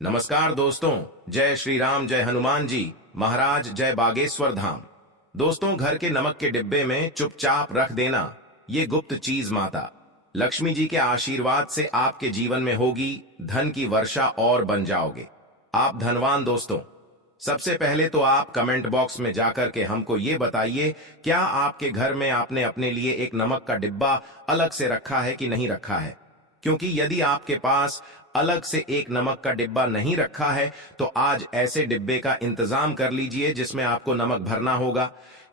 नमस्कार दोस्तों। जय श्री राम, जय हनुमान जी महाराज, जय बागेश्वर धाम। दोस्तों, घर के नमक के डिब्बे में चुपचाप रख देना ये गुप्त चीज माता लक्ष्मी जी के आशीर्वाद से आपके जीवन में होगी धन की वर्षा और बन जाओगे आप धनवान। दोस्तों, सबसे पहले तो आप कमेंट बॉक्स में जाकर के हमको ये बताइए, क्या आपके घर में आपने अपने लिए एक नमक का डिब्बा अलग से रखा है कि नहीं रखा है? क्योंकि यदि आपके पास अलग से एक नमक का डिब्बा नहीं रखा है तो आज ऐसे डिब्बे का इंतजाम कर लीजिए जिसमें आपको नमक भरना होगा।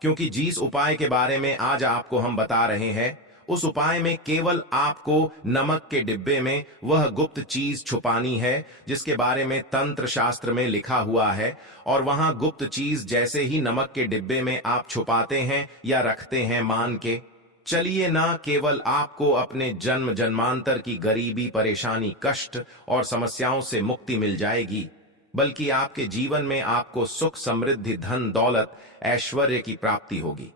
क्योंकि जिस उपाय के बारे में आज आपको हम बता रहे हैं उस उपाय में केवल आपको नमक के डिब्बे में वह गुप्त चीज छुपानी है जिसके बारे में तंत्र शास्त्र में लिखा हुआ है। और वहां गुप्त चीज जैसे ही नमक के डिब्बे में आप छुपाते हैं या रखते हैं, मान के चलिए, ना केवल आपको अपने जन्म जन्मांतर की गरीबी, परेशानी, कष्ट और समस्याओं से मुक्ति मिल जाएगी, बल्कि आपके जीवन में आपको सुख, समृद्धि, धन, दौलत, ऐश्वर्य की प्राप्ति होगी।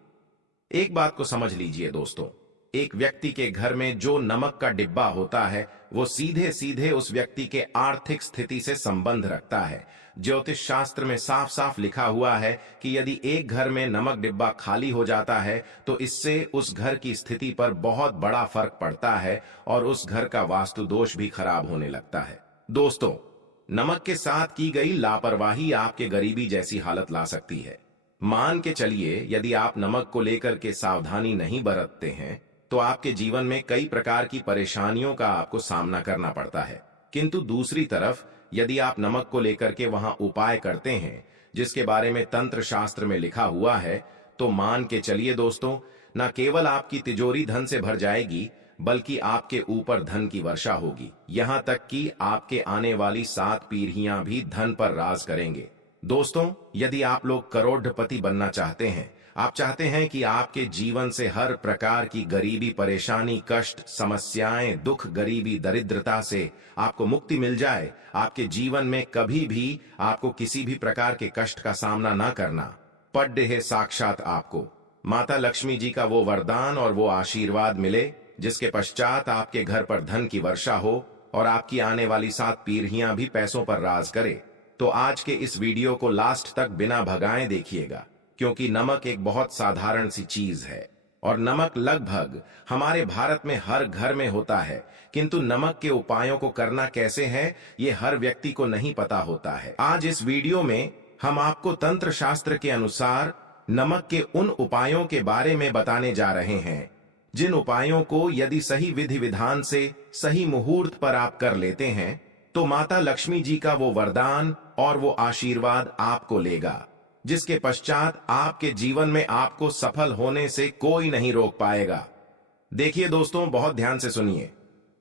एक बात को समझ लीजिए दोस्तों, एक व्यक्ति के घर में जो नमक का डिब्बा होता है वो सीधे सीधे उस व्यक्ति के आर्थिक स्थिति से संबंध रखता है। ज्योतिष शास्त्र में साफ साफ लिखा हुआ है कि यदि एक घर में नमक डिब्बा खाली हो जाता है तो इससे उस घर की स्थिति पर बहुत बड़ा फर्क पड़ता है और उस घर का वास्तु दोष भी खराब होने लगता है। दोस्तों, नमक के साथ की गई लापरवाही आपके गरीबी जैसी हालत ला सकती है। मान के चलिए, यदि आप नमक को लेकर के सावधानी नहीं बरतते हैं तो आपके जीवन में कई प्रकार की परेशानियों का आपको सामना करना पड़ता है। किंतु दूसरी तरफ यदि आप नमक को लेकर के वहां उपाय करते हैं जिसके बारे में तंत्र शास्त्र में लिखा हुआ है, तो मान के चलिए दोस्तों, न केवल आपकी तिजोरी धन से भर जाएगी बल्कि आपके ऊपर धन की वर्षा होगी। यहां तक कि आपके आने वाली 7 पीढ़ियां भी धन पर राज करेंगे। दोस्तों, यदि आप लोग करोड़पति बनना चाहते हैं, आप चाहते हैं कि आपके जीवन से हर प्रकार की गरीबी, परेशानी, कष्ट, समस्याएं, दुख, गरीबी, दरिद्रता से आपको मुक्ति मिल जाए, आपके जीवन में कभी भी आपको किसी भी प्रकार के कष्ट का सामना ना करना पड़े है, साक्षात आपको माता लक्ष्मी जी का वो वरदान और वो आशीर्वाद मिले जिसके पश्चात आपके घर पर धन की वर्षा हो और आपकी आने वाली 7 पीढ़ियां भी पैसों पर राज करे, तो आज के इस वीडियो को लास्ट तक बिना भगाए देखिएगा। क्योंकि नमक एक बहुत साधारण सी चीज है और नमक लगभग हमारे भारत में हर घर में होता है, किंतु नमक के उपायों को करना कैसे है ये हर व्यक्ति को नहीं पता होता है। आज इस वीडियो में हम आपको तंत्र शास्त्र के अनुसार नमक के उन उपायों के बारे में बताने जा रहे हैं जिन उपायों को यदि सही विधि विधान से सही मुहूर्त पर आप कर लेते हैं तो माता लक्ष्मी जी का वो वरदान और वो आशीर्वाद आपको लेगा, जिसके पश्चात आपके जीवन में आपको सफल होने से कोई नहीं रोक पाएगा। देखिए दोस्तों, बहुत ध्यान से सुनिए।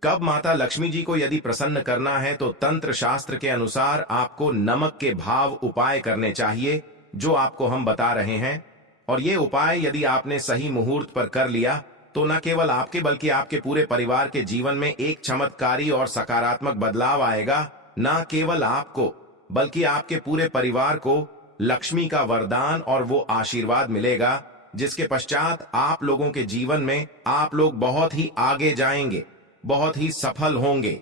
कब माता लक्ष्मी जी को यदि प्रसन्न करना है तो तंत्र शास्त्र के अनुसार आपको नमक के भाव उपाय करने चाहिए जो आपको हम बता रहे हैं। और ये उपाय यदि आपने सही मुहूर्त पर कर लिया तो न केवल आपके बल्कि आपके पूरे परिवार के जीवन में एक चमत्कारी और सकारात्मक बदलाव आएगा। न केवल आपको बल्कि आपके पूरे परिवार को लक्ष्मी का वरदान और वो आशीर्वाद मिलेगा जिसके पश्चात आप लोगों के जीवन में आप लोग बहुत ही आगे जाएंगे, बहुत ही सफल होंगे।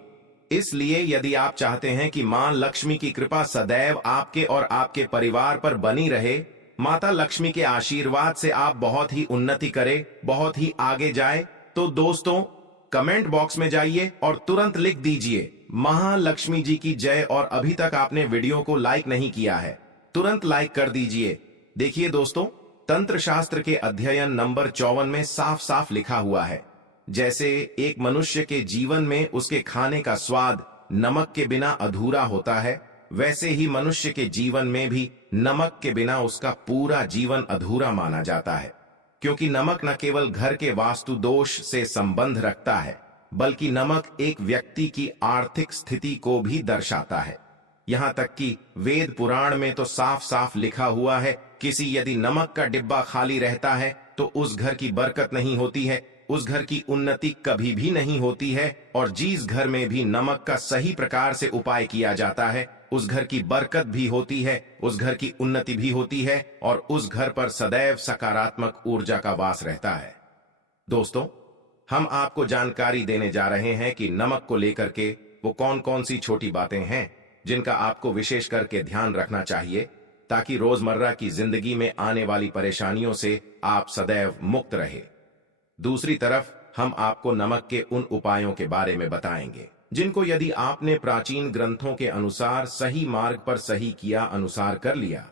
इसलिए यदि आप चाहते हैं कि मां लक्ष्मी की कृपा सदैव आपके और आपके परिवार पर बनी रहे, माता लक्ष्मी के आशीर्वाद से आप बहुत ही उन्नति करें, बहुत ही आगे जाए, तो दोस्तों कमेंट बॉक्स में जाइए और तुरंत लिख दीजिए महालक्ष्मी जी की जय। और अभी तक आपने वीडियो को लाइक नहीं किया है, तुरंत लाइक कर दीजिए। देखिए दोस्तों, तंत्र शास्त्र के अध्ययन नंबर 54 में साफ साफ लिखा हुआ है, जैसे एक मनुष्य के जीवन में उसके खाने का स्वाद नमक के बिना अधूरा होता है, वैसे ही मनुष्य के जीवन में भी नमक के बिना उसका पूरा जीवन अधूरा माना जाता है। क्योंकि नमक न केवल घर के वास्तु दोष से संबंध रखता है बल्कि नमक एक व्यक्ति की आर्थिक स्थिति को भी दर्शाता है। यहां तक कि वेद पुराण में तो साफ साफ लिखा हुआ है, किसी यदि नमक का डिब्बा खाली रहता है तो उस घर की बरकत नहीं होती है, उस घर की उन्नति कभी भी नहीं होती है। और जिस घर में भी नमक का सही प्रकार से उपाय किया जाता है उस घर की बरकत भी होती है, उस घर की उन्नति भी होती है और उस घर पर सदैव सकारात्मक ऊर्जा का वास रहता है। दोस्तों, हम आपको जानकारी देने जा रहे हैं कि नमक को लेकर के वो कौन कौन सी छोटी बातें हैं जिनका आपको विशेष करके ध्यान रखना चाहिए ताकि रोजमर्रा की जिंदगी में आने वाली परेशानियों से आप सदैव मुक्त रहे। दूसरी तरफ हम आपको नमक के उन उपायों के बारे में बताएंगे जिनको यदि आपने प्राचीन ग्रंथों के अनुसार सही मार्ग पर सही किया अनुसार कर लिया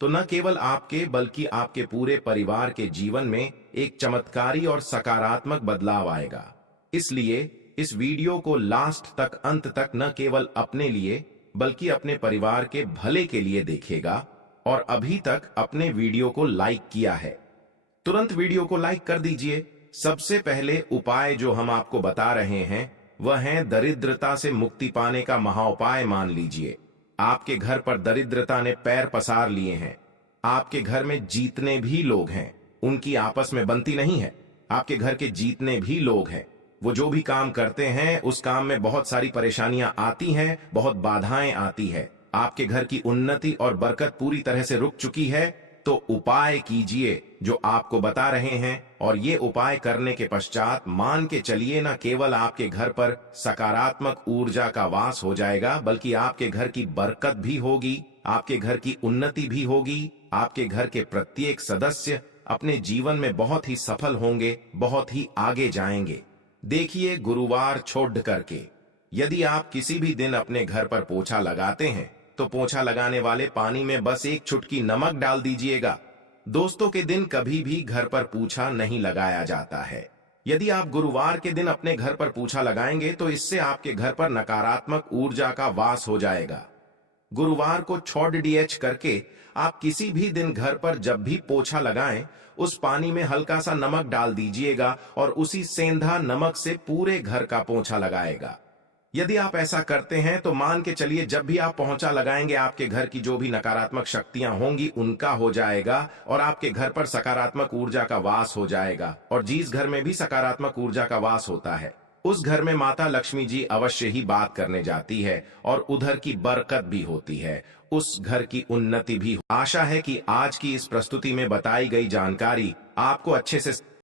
तो न केवल आपके बल्कि आपके पूरे परिवार के जीवन में एक चमत्कारी और सकारात्मक बदलाव आएगा। इसलिए इस वीडियो को लास्ट तक अंत तक न केवल अपने लिए बल्कि अपने परिवार के भले के लिए देखेगा। और अभी तक अपने वीडियो को लाइक किया है तुरंत वीडियो को लाइक कर दीजिए। सबसे पहले उपाय जो हम आपको बता रहे हैं वह है दरिद्रता से मुक्ति पाने का महाउपाय। मान लीजिए आपके घर पर दरिद्रता ने पैर पसार लिए हैं। आपके घर में जीतने भी लोग हैं, उनकी आपस में बनती नहीं है। आपके घर के जीतने भी लोग हैं, वो जो भी काम करते हैं उस काम में बहुत सारी परेशानियां आती हैं, बहुत बाधाएं आती है। आपके घर की उन्नति और बरकत पूरी तरह से रुक चुकी है। तो उपाय कीजिए जो आपको बता रहे हैं और ये उपाय करने के पश्चात मान के चलिए न केवल आपके घर पर सकारात्मक ऊर्जा का वास हो जाएगा बल्कि आपके घर की बरकत भी होगी, आपके घर की उन्नति भी होगी। आपके घर के प्रत्येक सदस्य अपने जीवन में बहुत ही सफल होंगे, बहुत ही आगे जाएंगे। देखिए गुरुवार छोड़ करके यदि आप किसी भी दिन अपने घर पर पोछा लगाते हैं तो पोछा लगाने वाले पानी में बस एक चुटकी नमक डाल दीजिएगा। दोस्तों के दिन कभी भी घर पर पोछा नहीं लगाया जाता है। यदि आप गुरुवार के दिन अपने घर पर पोछा लगाएंगे तो इससे आपके घर पर नकारात्मक ऊर्जा का वास हो जाएगा। गुरुवार को छोड़ डीएच करके आप किसी भी दिन घर पर जब भी पोछा लगाएं उस पानी में हल्का सा नमक डाल दीजिएगा और उसी सेंधा नमक से पूरे घर का पोछा लगाएगा। यदि आप ऐसा करते हैं तो मान के चलिए जब भी आप पोछा लगाएंगे आपके घर की जो भी नकारात्मक शक्तियां होंगी उनका हो जाएगा और आपके घर पर सकारात्मक ऊर्जा का वास हो जाएगा। और जिस घर में भी सकारात्मक ऊर्जा का वास होता है उस घर में माता लक्ष्मी जी अवश्य ही बात करने जाती है और उधर की बरकत भी होती है, उस घर की उन्नति भी। आशा है कि आज की इस प्रस्तुति में बताई गई जानकारी आपको अच्छे से